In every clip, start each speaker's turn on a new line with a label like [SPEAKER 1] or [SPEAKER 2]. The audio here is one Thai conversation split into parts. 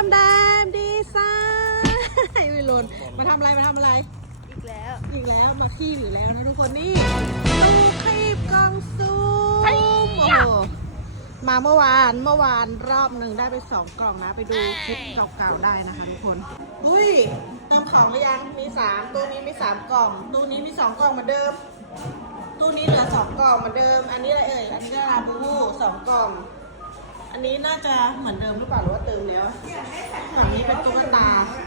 [SPEAKER 1] ำแดงดีไซน์วิลนมาทำอะไร
[SPEAKER 2] อีก
[SPEAKER 1] แล้วมาคีบอีกแล้วนะทุกคนนี่ตู้คีบกล่องซูมโอ้โหมาเมื่อวานรอบหนึ่งได้ไป2 กล่องนะไปดูคลิปเก่าๆได้นะคะทุกคนอุ้ยเติมของหรือยังมี3ตู้นี้มี3 กล่องตู้นี้มี2 กล่องเหมือนเดิมตู้นี้เหลือ2 กล่องเหมือนเดิมอันนี้อะไรเอ่ยอันนี้ก็ลาบูบู2 กล่องอันนี้น่าจะเหมือนเดิมหรือเปล่าหรือว่าเติมแล้วอันนี้เป็นตุ๊กตา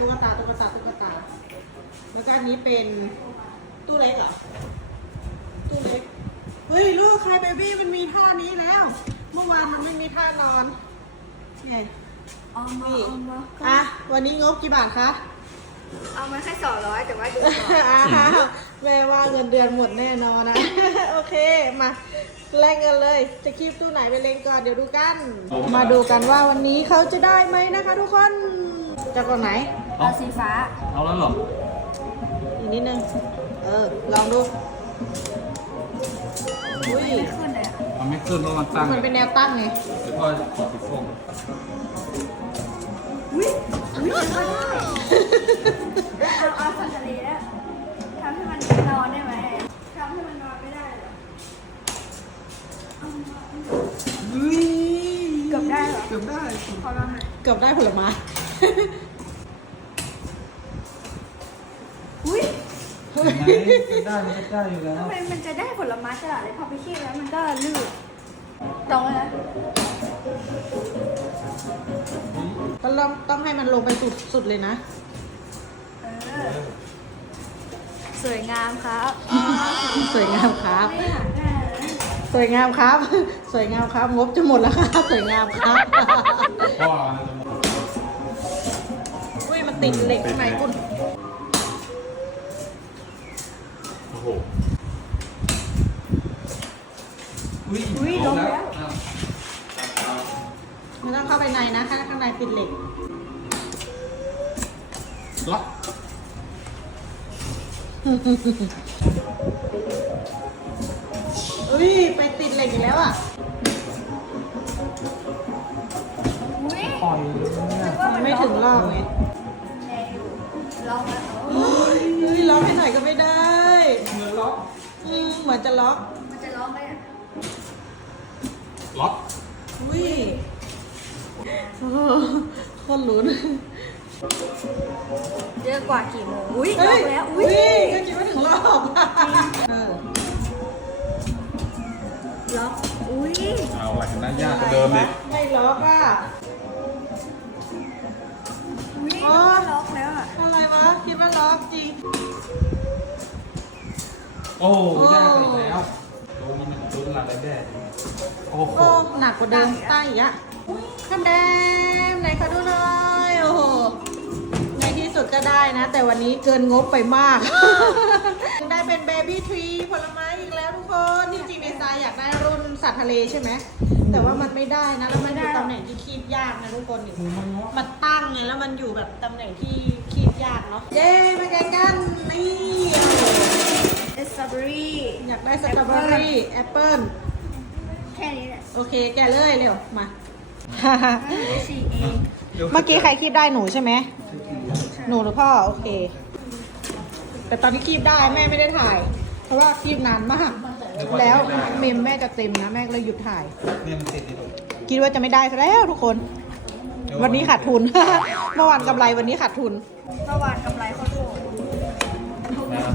[SPEAKER 1] แล้วก็อันนี้เป็นตู้เล็กเหรอตู้เล็กเฮ้ยลูกใครเบบี้มันมีท่านี้แล้วเมื่อวานมันไม่มีท่านอนเนี่ยอ่ะวันนี้งบกี่บาทคะ
[SPEAKER 2] เอามาแค่200แต่ว่าดู
[SPEAKER 1] แม่ว่าเงินเดือนหมดแน่นอนนะ โอเคมาแลกเงินเลยจะคีบตู้ไหนไปเล็งก่อนเดี๋ยวดูกันมาดูกันว่าวันนี้เขาจะได้ไหมนะคะทุกคนจะกล่องไหน
[SPEAKER 2] เอาสีฟ้า
[SPEAKER 3] เอาแล้วเหรอ
[SPEAKER 1] อีกนิดนึงลองดูอุ้ย
[SPEAKER 2] ไม่ขึ้นเลยอ่ะ
[SPEAKER 3] มันไม่ขึ้นเพราะมันตั้ง
[SPEAKER 1] มันเป็นแนวตั้งไง
[SPEAKER 3] แล้วก็ขอติดฟง
[SPEAKER 2] เอาสัตว์ทะเลแล้วทำให้มันนอนได้ไหมทำให้มันนอนไม่ได้เหรอเกือบได้เหรอ
[SPEAKER 1] เกือบได้
[SPEAKER 2] พอแล้วไหม
[SPEAKER 1] เกือบได้ผลไม้
[SPEAKER 2] อุ้ย
[SPEAKER 3] เห็นไหมได้มันก็ได้อยู่แล้ว
[SPEAKER 2] ทำไมมันจะได้ผลไม้ตลอดเลยพอไปขี้แล้วมันก็ลื่นตรงเลยนะ
[SPEAKER 1] ต้องให้มันลงไปสุดเลยนะ
[SPEAKER 2] สวยงามครับ
[SPEAKER 1] สวยงามครับ
[SPEAKER 2] ไม่หักหน้าเลย
[SPEAKER 1] สวยงามครับ สวยงามครับงบจะหมดแล้วครับสวยงามครับ
[SPEAKER 3] พ่อ
[SPEAKER 1] อุ้ยมันติดเหล็กข้างในคุณ
[SPEAKER 3] โอ้โหอุ้ย
[SPEAKER 2] ลงแล้ว
[SPEAKER 1] มันต้องเข้าไปในนะข้างในติดเหล็ก
[SPEAKER 3] ล็อก
[SPEAKER 1] อุ้ยไปติดเหล็กอีกแล้วอ่ะ
[SPEAKER 2] อุ้ย
[SPEAKER 3] ปล่อยเลยเนี่ย
[SPEAKER 1] มันไม่ถึงรอบไง
[SPEAKER 2] แรงอยู่ลองแล้ว
[SPEAKER 1] เฮ้ยล็อกให้หน่อยก็ไม่ได้
[SPEAKER 3] เงินล็อก
[SPEAKER 1] เหมือนจะล็อก
[SPEAKER 2] มันจะร้องไหมอ่ะ
[SPEAKER 3] ล็อก
[SPEAKER 1] อุ้ยโอ้โหโคตรลุ้น
[SPEAKER 2] เยอะกว่ากี่โมงอุ้ยล
[SPEAKER 1] เฮ้
[SPEAKER 2] อย งแล้วอุ้ย
[SPEAKER 1] ก็คิดว่าถึงรอบ
[SPEAKER 2] ล็อกอุ้ย
[SPEAKER 3] เอาอะไรกันนะยากกว่าเดิมอีก
[SPEAKER 1] ไม่ล็อกอ่ะ
[SPEAKER 2] อุ้ย
[SPEAKER 1] อ๋อ
[SPEAKER 2] ล็อกแล้วอ่ะ
[SPEAKER 1] อะไรวะคิดว่าล็อกจริง
[SPEAKER 3] โอ้ยากอีกแล้วโอ้มันลุ้นหลังได้แด่โอ้โห
[SPEAKER 1] โอ้หนักกว่าเดิมตั้งอีกอะคำแดงไหนขอดูหน่อยโอ้โหในที่สุดก็ได้นะ แต่วันนี้เกินงบไปมาก ได้เป็นเบบี้ทรีผลไม้อีกแล้วทุกคนที่จริงในทรายอยากได้รุ่นสัตว์ทะเลใช่ไหมแต่ว่ามันไม่ได้นะแล้วมันอยู่ตำแหน่งที่คีบยากนะทุกคนมันตั้งไงแล้วมันอยู่แบบตำแหน่งที่คีบยากเนาะเย้มาแข่งกันนี่
[SPEAKER 2] สตรอเบอรี่
[SPEAKER 1] อยากได้สตรอเบอรี่แอปเปิ้ล
[SPEAKER 2] แค่นี้แหละ
[SPEAKER 1] โอเคแกะเลยเร็วมา
[SPEAKER 2] ฉีกเอง
[SPEAKER 1] เมื่อกี้ใครคีบได้หนูใช่ไหมหนูหรือพ่อโอเค แต่ตอนที่คีบได้แม่ไม่ได้ถ่าย เพราะว่าคีบนานมาก แล้วเมมแม่จะเต็มนะแม่ก็เลยหยุดถ่าย
[SPEAKER 3] เนี่ยมันติดนี่ลูก
[SPEAKER 1] คิดว่าจะไม่ได้ซะแล้วทุกคน วันนี้ขาดทุน เมื่อวานกำไรวันนี้ขาดทุน
[SPEAKER 2] เมื่อวานกำไรโคตรโหด
[SPEAKER 3] นะครับ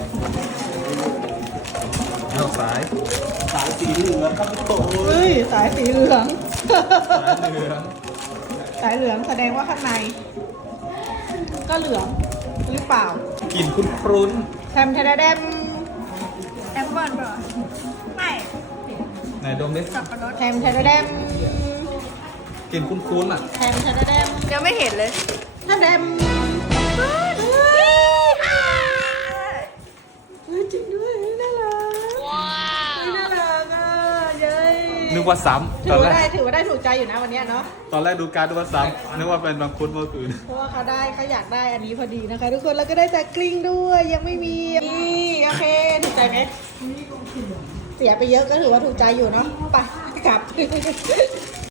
[SPEAKER 3] เอาสายสีเหลืองครับทุกคน
[SPEAKER 1] เฮ้ยสายสีเหลือง
[SPEAKER 3] สายเหลือง
[SPEAKER 1] สายเหลืองแสดงว่าข้างใน ก็เหลืองหรือเปล่าก
[SPEAKER 3] ลิ่นคุ้นครุ้น
[SPEAKER 1] แทมแทดแดม
[SPEAKER 2] แอปเปิ้ลป่ะไม่
[SPEAKER 3] ไหนดมดิ
[SPEAKER 2] สับปะรด
[SPEAKER 1] แทมแทดแดม
[SPEAKER 3] กลิ่นคุ้นครุ้นอ่ะ
[SPEAKER 1] แทมแทดแดม
[SPEAKER 2] ยังไม่เห็นเลย
[SPEAKER 1] แทมแดมเฮ้ยจริงด้วยน่ารักน่ารักอ่ะเย้ย
[SPEAKER 3] นึกว่าซ้ำ
[SPEAKER 1] ถื
[SPEAKER 3] ตอน
[SPEAKER 1] อ
[SPEAKER 3] แร
[SPEAKER 1] ว่าก ได้ถือว่าได้ถูกใจอยู่นะวันเนี้ยเนาะ
[SPEAKER 3] ตอนแรกดูการดูว่าซ้ำนึกว่าเป็นบางคุดเมื่อคืน
[SPEAKER 1] เพราะว่าเขาอยากได้อันนี้พอดีนะคะ ทุกคนแล้วก็ได้จากกลิ้งด้วยยังไม่มีนี่โอเคถูกใจไหมเสียไปเยอะก็ถือว่าถูกใจอยู่เนาะไปกลับ